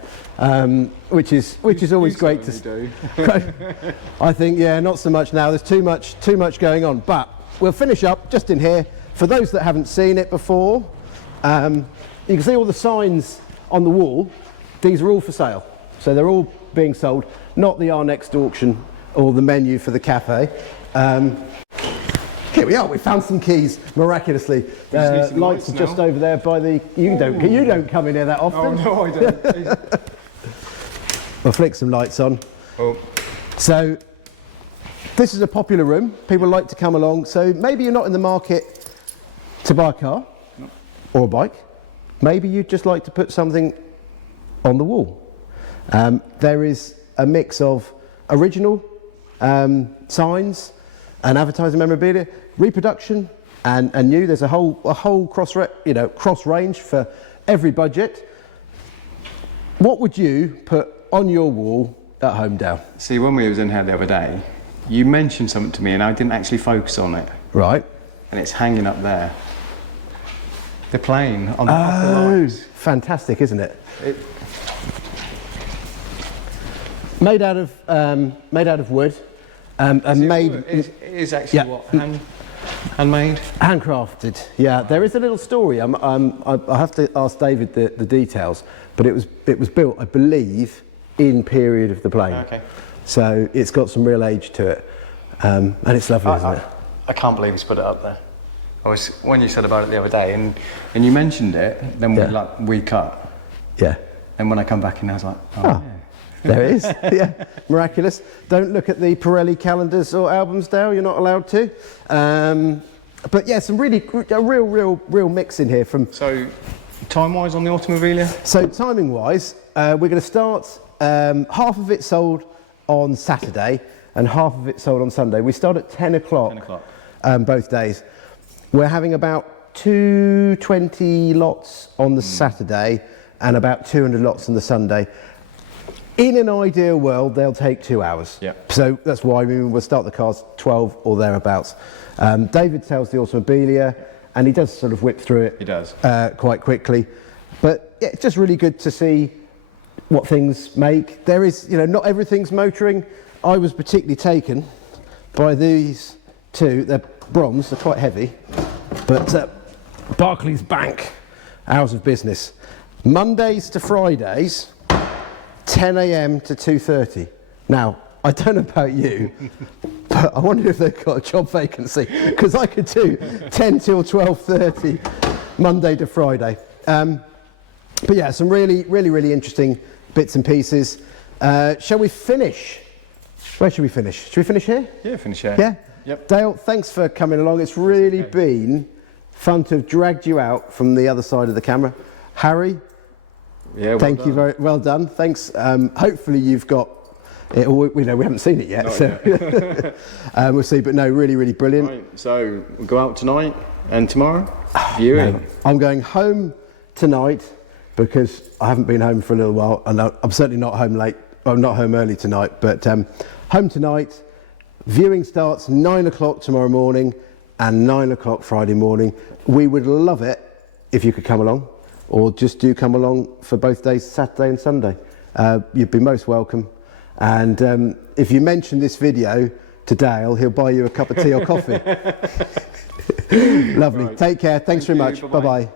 Which is always great to do. I think, not so much now. There's too much going on. But we'll finish up just in here. For those that haven't seen it before, you can see all the signs on the wall. These are all for sale. So they're all being sold, not the Our Next auction or the menu for the cafe. Here we are. We found some keys miraculously. Lights are just over there by the. You don't come in here that often. Oh no, I don't. We'll flick some lights on. Oh. So this is a popular room. People like to come along. So maybe you're not in the market to buy a car or a bike. Maybe you'd just like to put something on the wall. There is a mix of original signs and advertising memorabilia, reproduction and new. There's a whole cross range for every budget. What would you put on your wall at home, Dale? See, when we was in here the other day, you mentioned something to me and I didn't actually focus on it. Right. And it's hanging up there. The plane on the upper lights. Fantastic, isn't it? Made out of wood, and made. It is actually what handmade, handcrafted. Yeah, there is a little story. I have to ask David the details, but it was built, I believe, in period of the plane. Okay. So it's got some real age to it, and it's lovely, isn't it? I can't believe he's put it up there. When you said about it the other day, and you mentioned it, then we cut. Yeah. And when I come back in, I was like, yeah. There it is. Yeah, miraculous. Don't look at the Pirelli calendars or albums, Dale. You're not allowed to. But yeah, a real mix in here from. So, time-wise on the Automobilia. So timing-wise, we're going to start. Half of it sold on Saturday and half of it sold on Sunday. We start at 10 o'clock. 10 o'clock. Both days. We're having about 220 lots on the Saturday and about 200 lots on the Sunday. In an ideal world, they'll take 2 hours. Yeah. So that's why we'll start the cars 12 or thereabouts. David sells the Automobilia, and he does sort of whip through it. He does. Quite quickly. But yeah, it's just really good to see what things make. There is, not everything's motoring. I was particularly taken by these two. They're bronze, they're quite heavy. But Barclays Bank, hours of business. Mondays to Fridays, 10 a.m. to 2:30. Now, I don't know about you, but I wonder if they've got a job vacancy, because I could do 10 till 12:30, Monday to Friday. But yeah, some really interesting bits and pieces. Shall we finish? Where should we finish? Should we finish here? Yeah, finish here. Yeah? Yep. Dale, thanks for coming along. It's really been fun to have dragged you out from the other side of the camera. Harry, thank you very well done. Thanks. Hopefully you've got it all. We haven't seen it yet, we'll see. But no, really brilliant. Right, so we'll go out tonight and tomorrow. Viewing. No, I'm going home tonight because I haven't been home for a little while, and I'm certainly not home late. I'm not home early tonight, but home tonight. Viewing starts 9 o'clock tomorrow morning and 9 o'clock Friday morning. We would love it if you could come along, or just do come along for both days, Saturday and Sunday. You'd be most welcome. And if you mention this video to Dale, he'll buy you a cup of tea or coffee. Lovely. Right. Take care. Thanks very much. Bye-bye.